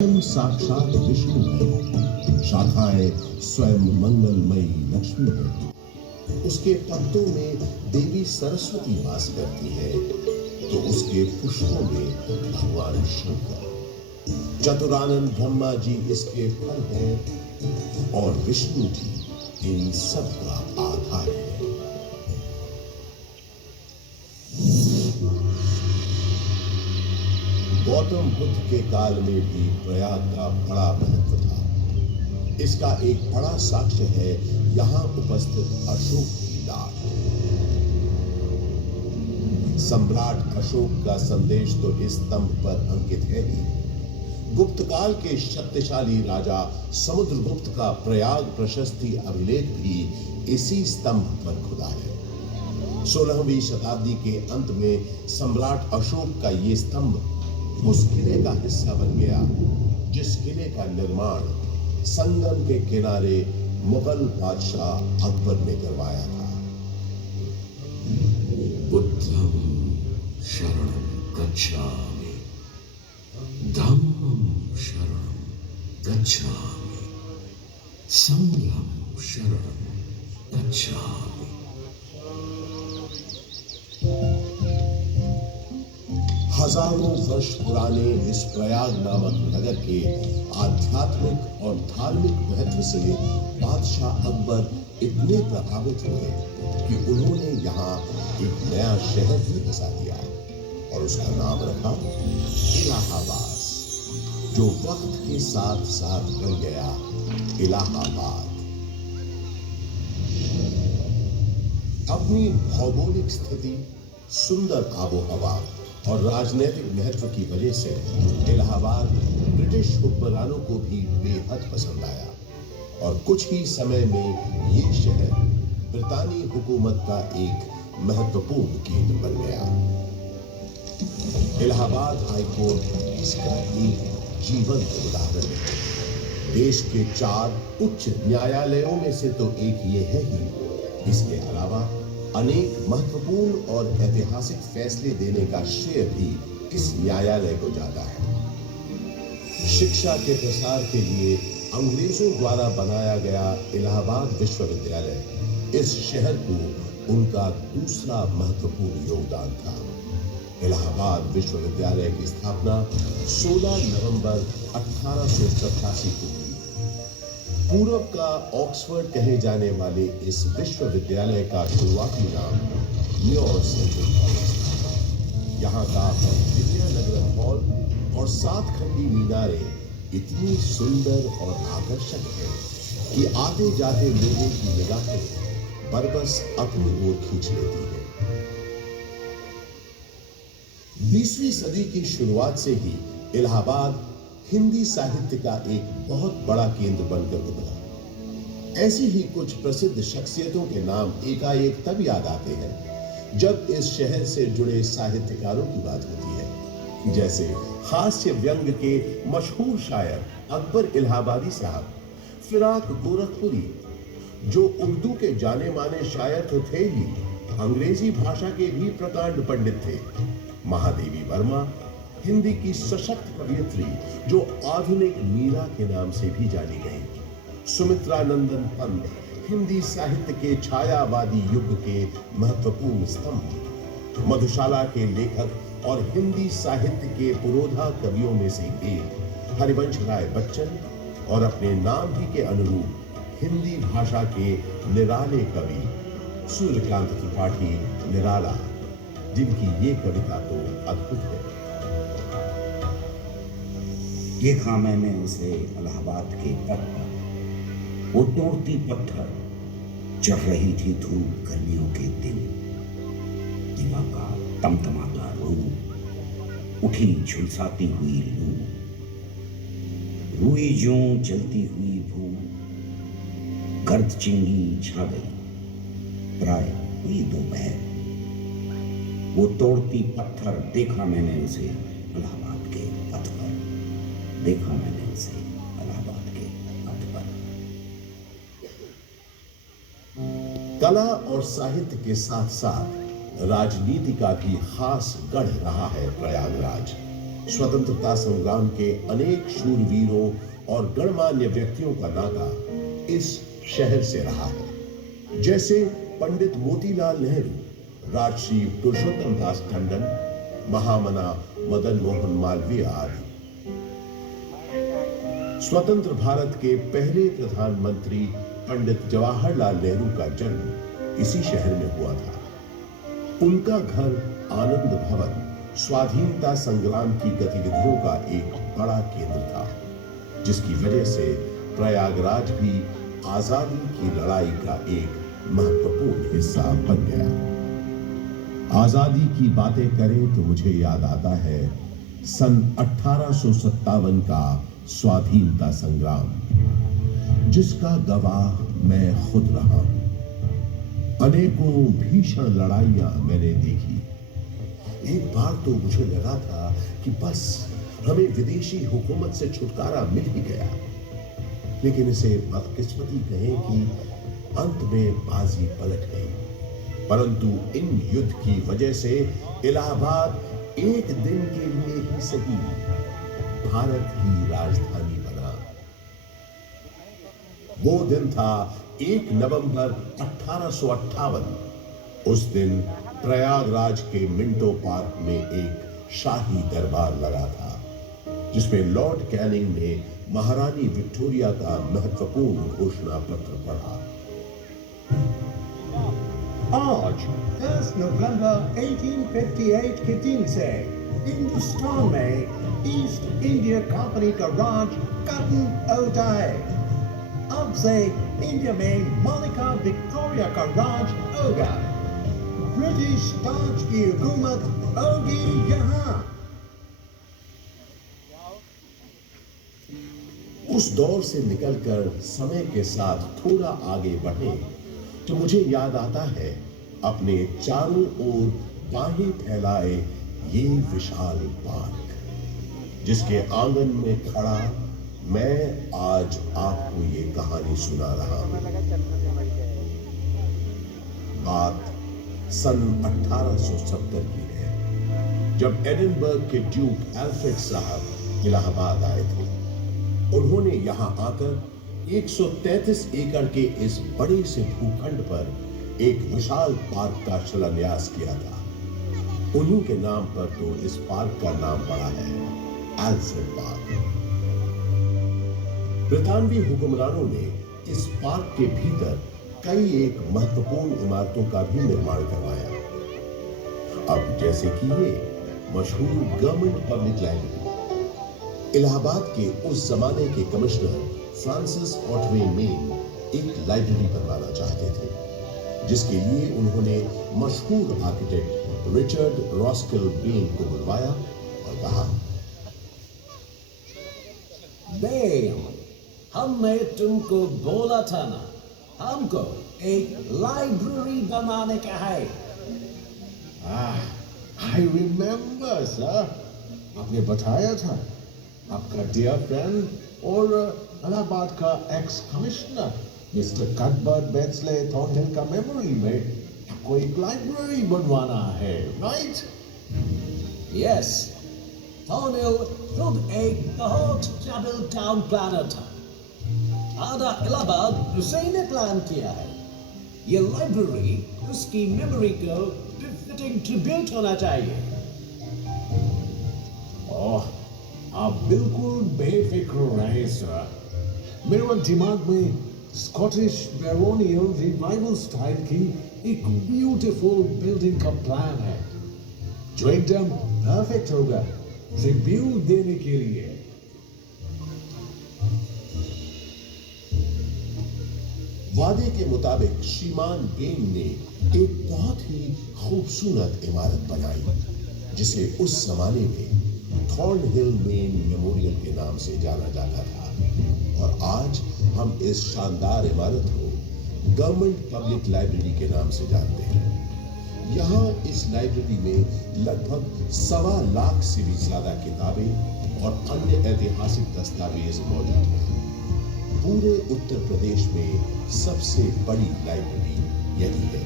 स्वयं साक्षात विष्णु है, शाखाएं स्वयं मंगलमयी लक्ष्मी है। उसके पत्तों में देवी सरस्वती वास करती है, तो उसके पुष्पों में भगवान शंकर। चतुरानंद ब्रह्मा जी इसके फल हैं और विष्णु जी इन सब का आधार है। गौतम बुद्ध के काल में भी प्रयाग का बड़ा महत्व था। इसका एक बड़ा साक्ष्य है यहां उपस्थित अशोक की लाट। सम्राट अशोक का संदेश तो इस स्तंभ पर अंकित है ही। गुप्त काल के शक्तिशाली राजा समुद्रगुप्त का प्रयाग प्रशस्ति अभिलेख भी इसी स्तंभ पर खुदा है। 16वीं शताब्दी के अंत में सम्राट अशोक का ये स्तंभ उस किले का हिस्सा बन गया जिस किले का निर्माण संगम के किनारे मुगल बादशाह अकबर ने करवाया था। बुद्धं शरणं गच्छामि, धम्मं शरणं गच्छामि, संघं शरणं गच्छामि। हजारों वर्ष पुराने इस प्रयाग नामक नगर के आध्यात्मिक और धार्मिक महत्व से बादशाह अकबर इतने प्रभावित हुए कि उन्होंने यहाँ एक नया शहर भी बसा दिया और उसका नाम रखा इलाहाबाद, जो वक्त के साथ साथ बन गया इलाहाबाद। अपनी भौगोलिक स्थिति, सुंदर आबोहवा और राजनीतिक महत्व की वजह से इलाहाबाद ब्रिटिश हुक्मरानों को भी बेहद पसंद आया और कुछ ही समय में ये शहर ब्रितानी हुकूमत का एक महत्वपूर्ण केंद्र बन गया। इलाहाबाद हाईकोर्ट इसका एक जीवंत उदाहरण है। देश के 4 उच्च न्यायालयों में से तो एक ये है ही। इसके अलावा अनेक महत्वपूर्ण और ऐतिहासिक फैसले देने का श्रेय भी इस न्यायालय को जाता है। शिक्षा के प्रसार के लिए अंग्रेजों द्वारा बनाया गया इलाहाबाद विश्वविद्यालय इस शहर को उनका दूसरा महत्वपूर्ण योगदान था। इलाहाबाद विश्वविद्यालय की स्थापना 16 नवंबर 1887 को हुई। पूर्व का ऑक्सफोर्ड कहे जाने वाले इस विश्वविद्यालय का शुरुआती नाम न्यू सेंट्रल कॉलेज था। यहाँ का विद्यानगर हॉल और 7 खंडी मीनारें इतनी सुंदर और आकर्षक है कि आते जाते लोगों की निगाहें बरबस अपनी ओर खींच लेती है। 20वीं सदी की शुरुआत से ही इलाहाबाद हिंदी साहित्य का एक बहुत बड़ा केंद्र बनकर उभरा। ऐसी ही कुछ प्रसिद्ध शख्सियतों के नाम एकाएक तब याद आते हैं जब इस शहर से जुड़े साहित्यकारों की बात होती है, जैसे हास्य व्यंग के मशहूर शायर अकबर इलाहाबादी साहब, फिराक गोरखपुरी जो उर्दू के जाने माने शायर तो थे ही, अंग्रेजी भाषा के भी प्रकांड पंडित थे, महादेवी वर्मा हिंदी की सशक्त कवयित्री जो आधुनिक मीरा के नाम से भी जानी गई, सुमित्रा नंदन पंत हिंदी साहित्य के छायावादी युग के महत्वपूर्ण स्तंभ, मधुशाला के लेखक और हिंदी साहित्य के पुरोधा कवियों में से एक हरिवंश राय बच्चन और अपने नाम ही के अनुरूप हिंदी भाषा के निराले कवि सूर्यकांत त्रिपाठी निराला, जिनकी ये कविता तो अद्भुत है। देखा मैंने उसे इलाहाबाद के पथ पर, वो तोड़ती पत्थर, चढ़ रही थी धूप गर्मियों के दिन। दिवा का तमतमाता रूप, उठी झुलसाती हुई लू, रुई ज्यों जलती हुई भू, गर्द चिंगी छा गई, प्राय हुई दोपहर। वो तोड़ती पत्थर देखा मैंने उसे इलाहाबाद के पथ पर, देखा मैंने उसे इलाहाबाद के पथ पर। कला और साहित्य के साथ साथ राजनीति का भी खास गढ़ रहा है प्रयागराज। स्वतंत्रता संग्राम के अनेक शूरवीरों और गणमान्य व्यक्तियों का नाता इस शहर से रहा है, जैसे पंडित मोतीलाल नेहरू, राजश्री पुरुषोत्तम दास टंडन, महामना मदन मोहन मालवीय आदि। स्वतंत्र भारत के पहले प्रधानमंत्री पंडित जवाहरलाल नेहरू का जन्म इसी शहर में हुआ था। उनका घर आनंद भवन स्वाधीनता संग्राम की गतिविधियों का एक बड़ा केंद्र था, जिसकी वजह से प्रयागराज भी आजादी की लड़ाई का एक महत्वपूर्ण हिस्सा बन गया। आजादी की बातें करें तो मुझे याद आता है सन 1857 का स्वाधीनता संग्राम, जिसका गवाह मैं खुद रहा हूं। अनेकों भीषण लड़ाइयां मैंने देखी। एक बार तो मुझे लगा था कि बस हमें विदेशी हुकूमत से छुटकारा मिल ही गया, लेकिन इसे बदकिस्मती कहें कि अंत में बाजी पलट गई। परंतु इन युद्ध की वजह से इलाहाबाद एक दिन के लिए ही सही भारत की राजधानी बना। वो दिन था 1 नवंबर 1858। उस दिन प्रयागराज के मिंटो पार्क में एक शाही दरबार लगा था, जिसमें लॉर्ड कैनिंग ने महारानी विक्टोरिया का महत्वपूर्ण घोषणा पत्र पढ़ा। आज 10 नवंबर 1858 के दिन से हिंदुस्तान में ईस्ट इंडिया कंपनी का राज खत्म हो जाए। अब से इंडिया में मलिका विक्टोरिया का राज होगा। ब्रिटिश ताज की हुकूमत होगी यहाँ। उस दौर से निकलकर समय के साथ थोड़ा आगे बढ़े तो मुझे याद आता है अपने चारों ओर बाहें फैलाए ये विशाल पार्क, जिसके आंगन में खड़ा मैं आज आपको ये कहानी सुना रहा हूं। बात सन 1870 की है, जब एडिनबर्ग के ड्यूक एल्फ्रेड साहब इलाहाबाद आए थे। उन्होंने यहां आकर 133 एकड़ के इस बड़े से भूखंड पर एक विशाल पार्क का शिलान्यास किया था। उन्हीं के नाम पर तो इस पार्क का नाम पड़ा है, एल्फ्रेड पार्क। ब्रितानवी हुक्मरानों ने इस पार्क के भीतर कई एक महत्वपूर्ण इमारतों का भी निर्माण करवाया। अब जैसे कि ये मशहूर गवर्नमेंट पब्लिक लाइब्रेरी। इलाहाबाद के उस जमाने के कमिश्नर फ्रांसिस ऑटवे मेन एक लाइब्रेरी बनवाना चाहते थे, जिसके लिए उन्होंने मशहूर आर्किटेक्ट रिचर्ड रॉस्किल बेन को बुलवाया और कहा, बेन, हमने तुमको बोला था ना, हमको एक लाइब्रेरी बनाने का है। I remember, sir. आपने बताया था आपका डियर फ्रेंड और इलाहाबाद का एक्स कमिश्नर मिस्टर कटबर्ट बेट्सले थॉर्नहिल का मेमोरी में आपको एक लाइब्रेरी बनवाना है, राइट? यस, थॉर्नहिल खुद एक बहुत काबिल टाउन प्लानर था। आधा इलाहाबाद उसी ने प्लान किया है। ये लाइब्रेरी उसकी मेमोरी को फिटिंग ट्रिब्यूट होना चाहिए। ओह, आप बिल्कुल बेफिक्र रहे सर। मेरे दिमाग में स्कॉटिश बैरोनियल रिवाइवल स्टाइल की एक ब्यूटीफुल बिल्डिंग का प्लान है, जो एकदम परफेक्ट होगा ट्रिब्यूट देने के लिए। वादे के मुताबिक श्रीमान बेन ने एक बहुत ही खूबसूरत इमारत बनाई, जिसे उस जमाने में थॉर्नहिल मेन मेमोरियल के नाम से जाना जाता था। और आज हम इस शानदार इमारत को गवर्नमेंट पब्लिक लाइब्रेरी के नाम से जानते हैं। यहाँ इस लाइब्रेरी में लगभग 1.25 लाख से भी ज्यादा किताबें और अन्य ऐतिहासिक दस्तावेज मौजूद हैं। पूरे उत्तर प्रदेश में सबसे बड़ी लाइब्रेरी यही है।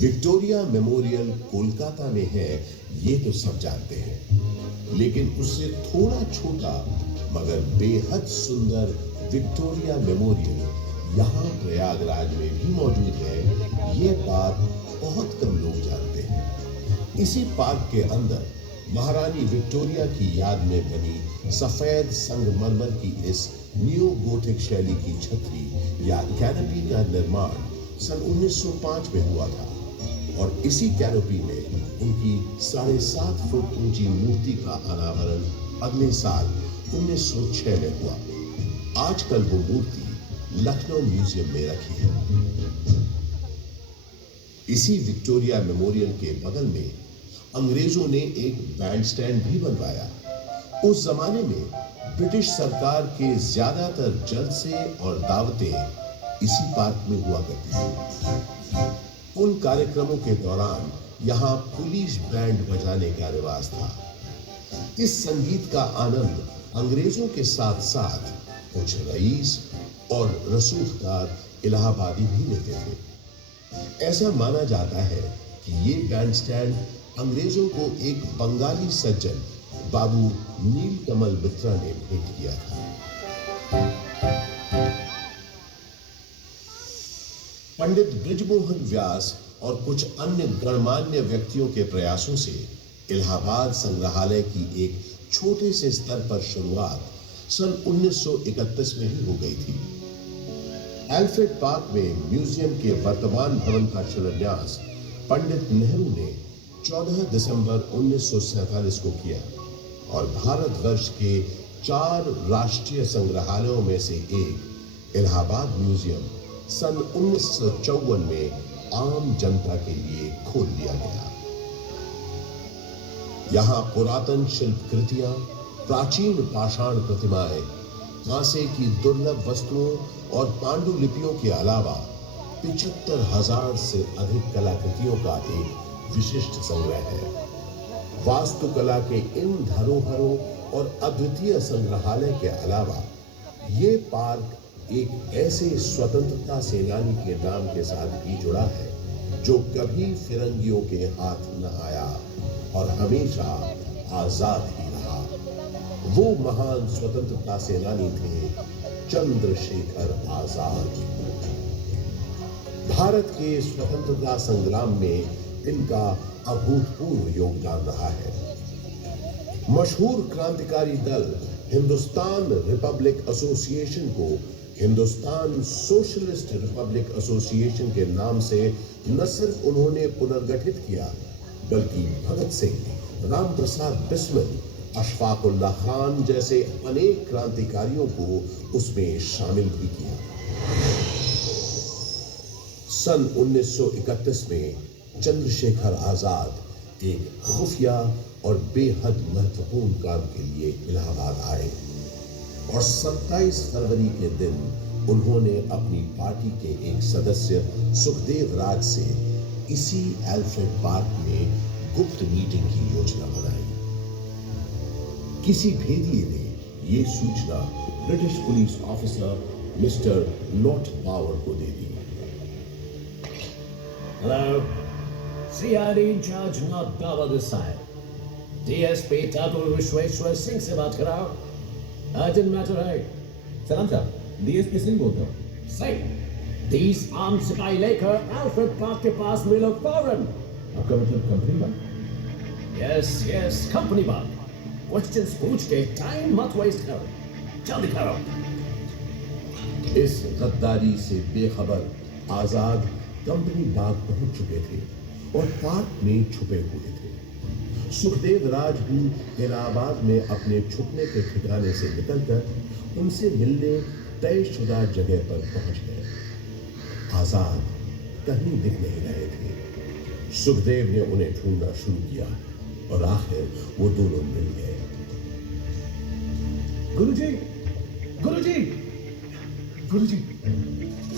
विक्टोरिया मेमोरियल कोलकाता में है, ये तो सब जानते हैं, लेकिन उससे थोड़ा छोटा मगर बेहद सुंदर विक्टोरिया मेमोरियल यहाँ प्रयागराज में भी मौजूद है, ये बात बहुत कम लोग जानते हैं। इसी पार्क के अंदर महारानी विक्टोरिया की याद में बनी सफेद संगमरमर की इस न्यू गोथिक शैली की छतरी या कैनोपी का निर्माण सन 1905 में हुआ था और इसी कैनोपी में उनकी 7.5 फुट ऊंची मूर्ति का अनावरण अगले साल 1906 में हुआ। आजकल वो मूर्ति लखनऊ म्यूजियम में रखी है। इसी विक्टोरिया मेमोरियल के बगल में अंग्रेजों ने एक बैंड स्टैंड भी बनवाया। उस जमाने में ब्रिटिश सरकार के ज्यादातर जलसे और दावतें इसी पार्क में हुआ करती थी। उन कार्यक्रमों के दौरान यहाँ पुलिस बैंड बजाने का रिवाज था। इस संगीत का आनंद अंग्रेजों के साथ साथ कुछ रईस और रसूखदार इलाहाबादी भी लेते थे। ऐसा माना जाता है कि ये बैंड स्टैंड अंग्रेजों को एक बंगाली सज्जन बाबू नीलकमल मित्रा ने भेंट किया था। पंडित बृजमोहन व्यास और कुछ अन्य गणमान्य व्यक्तियों के प्रयासों से इलाहाबाद संग्रहालय की एक छोटे से स्तर पर शुरुआत सन 1931 में ही हो गई थी। एल्फ्रेड पार्क में म्यूजियम के वर्तमान भवन का शिलान्यास पंडित नेहरू ने 14 दिसंबर 1947 को किया और भारतवर्ष के 4 राष्ट्रीय संग्रहालयों में से एक इलाहाबाद म्यूजियम सन 1954 में आम जनता के लिए खोल दिया गया। यहाँ पुरातन शिल्पकृतियां, प्राचीन पाषाण प्रतिमाएं, कांसे की दुर्लभ वस्तुओं और पांडुलिपियों के अलावा 75,000 से अधिक कलाकृतियों का एक विशिष्ट संग्रह है। वास्तुकला के इन धरोहरों और अद्वितीय संग्रहालय के अलावा ये पार्क एक ऐसे स्वतंत्रता सेनानी के नाम के साथ भी जुड़ा है जो कभी फिरंगियों के हाथ न आया और हमेशा आजाद ही रहा। वो महान स्वतंत्रता सेनानी थे चंद्रशेखर आजाद। भारत के स्वतंत्रता संग्राम में इनका अभूतपूर्व योगदान रहा है। मशहूर क्रांतिकारी दल हिंदुस्तान रिपब्लिक एसोसिएशन को हिंदुस्तान सोशलिस्ट रिपब्लिक एसोसिएशन के नाम से न सिर्फ उन्होंने पुनर्गठित किया बल्कि भगत सिंह, राम प्रसाद बिस्मिल, अशफाक उल्लाह खान जैसे अनेक क्रांतिकारियों को उसमें शामिल भी किया। सन 1931 में चंद्रशेखर आजाद एक खुफिया और बेहद महत्वपूर्ण काम के लिए इलाहाबाद आए और 27 फरवरी के दिन उन्होंने अपनी पार्टी के एक सदस्य सुखदेव राज से इसी एल्फ्रेड पार्क में गुप्त मीटिंग की योजना बनाई। किसी भेदिए ने यह सूचना British police officer mister Lord power को दे दी। Hello, CID in charge not Baba this side. DSP Thakur Vishweshwar Singh से बात कर रहा हूँ। Urgent matter है। सलाम साहब, डीएसपी सिंह बोलता हूँ। Sing, 30 आर्म सिपाही लेकर एल्फ्रेड पार्क के पास मिलो फौरन। आपका मतलब कंपनी बात? Yes, कंपनी बात। क्वेश्चंस पूछ के टाइम मत वेस्ट करो। जल्दी करो। इस गद्दारी से बेखबर आजाद कंपनी बाग पहुंच चुके थे और पार्क में छुपे हुए थे। सुखदेव राज भी इलाहाबाद में अपने छुपने के ठिकाने से निकलकर उनसे मिलने तयशुदा जगह पर पहुंच गए। आजाद कहीं दिख नहीं रहे थे। सुखदेव ने उन्हें ढूंढना शुरू किया और आखिर वो दोनों मिल गए। गुरुजी, गुरुजी, गुरुजी।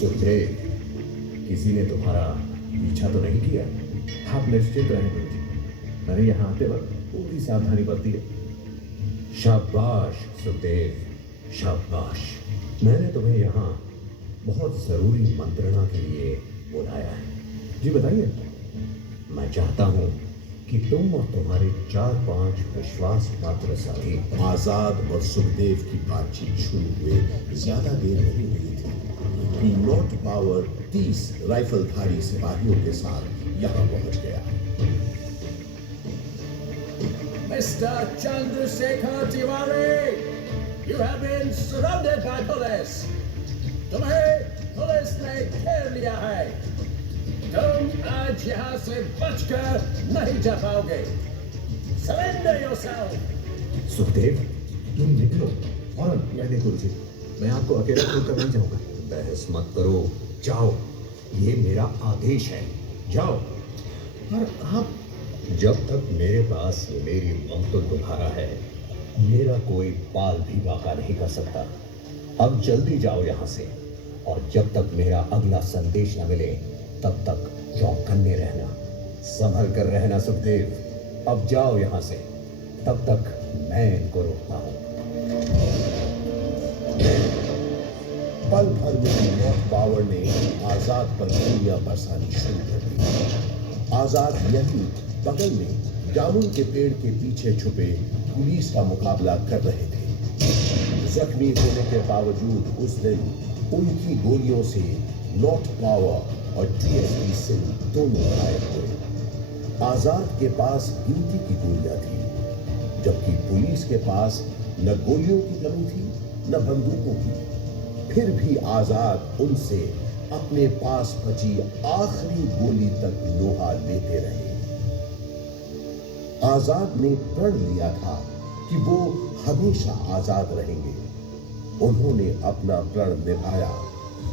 सुखदेव, किसी ने तुम्हारा पीछा तो नहीं किया? आप निश्चित रहें गुरुजी, मैंने यहाँ आते वक्त पूरी सावधानी बरती है। शाबाश सुखदेव, शाबाश। मैंने तुम्हें यहाँ बहुत जरूरी मंत्रणा के लिए बुलाया है। जी बताइए। मैं चाहता हूं कि तुम और तुम्हारे 4-5 विश्वास पात्र साथी आजाद और सुखदेव की बातचीत शुरू हुए ज्यादा देर नहीं हुई थी कि नॉर्थ पावर 30 राइफलधारी सिपाहियों के साथ यहां पहुंच गया। Mr. Chandrasekhar Tiwari, you have been surrounded by police. तुम्हें पुलिस ने घेर लिया है। तुम आज यहाँ से बचकर नहीं जा पाओगे। Surrender yourself. सुखदेव, तुम निकलो फौरन। रहने दो मुझे, मैं आपको अकेला छोड़कर नहीं जाऊंगा। बहस मत करो, जाओ, ये मेरा आदेश है, जाओ। पर आप, जब तक मेरे पास ये मेरी ममतुल तुम्हारा है, मेरा कोई पाल भी बाका नहीं कर सकता। अब जल्दी जाओ यहाँ से, और जब तक मेरा अगला संदेश न मिले तब तक चौकन्ने रहना, संभल कर रहना। सुखदेव, अब जाओ यहाँ से, तब तक मैं इनको रोकता हूँ। पल भर में नॉर्थ पावर ने आजाद पर गोलियां बरसानी शुरू कर दी। आजाद यही बगल में जामुन के पेड़ के पीछे छुपे पुलिस का मुकाबला कर रहे थे। जख्मी होने के बावजूद उस दिन उनकी गोलियों से नॉर्थ पावर और डीएसपी सिंह दोनों घायल हुए। आजाद के पास गिनती की गोलियां थी, जबकि पुलिस के पास न गोलियों की कमी थी न बंदूकों की। फिर भी आजाद उनसे अपने पास बची आखिरी गोली तक लोहा लेते रहे। आजाद ने प्रण लिया था कि वो हमेशा आजाद रहेंगे। उन्होंने अपना प्रण निभाया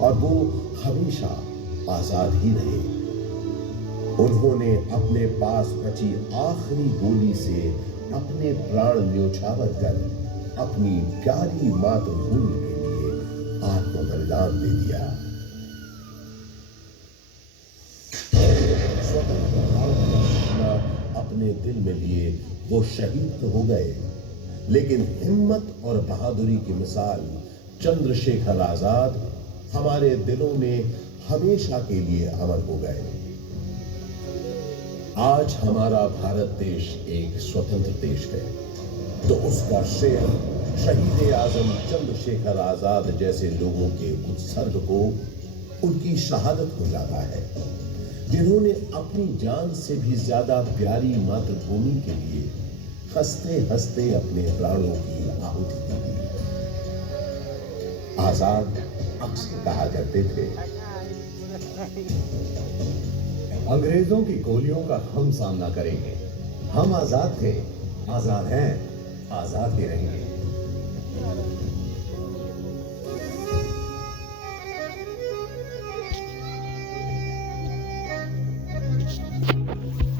और वो हमेशा आजाद ही रहे। उन्होंने अपने पास बची आखिरी गोली से अपने प्राण न्योछावर कर अपनी प्यारी मातृभूमि के लिए आत्मबलिदान दे दिया। स्वतंत्र भारत का सपना अपने दिल में लिए वो शहीद तो हो गए, लेकिन हिम्मत और बहादुरी की मिसाल चंद्रशेखर आजाद हमारे दिलों में हमेशा के लिए अमर हो गए। आज हमारा भारत देश एक स्वतंत्र देश है, तो उसका श्रेय शहीद आजम चंद्रशेखर आजाद जैसे लोगों के उत्सर्ग को, उनकी शहादत हो जाता है, जिन्होंने अपनी जान से भी ज्यादा प्यारी मातृभूमि के लिए हंसते हंसते अपने प्राणों की आहुति दी। आजाद अक्सर कहा करते थे, अंग्रेजों की गोलियों का हम सामना करेंगे। हम आजाद थे, आजाद हैं, आजाद ही रहेंगे।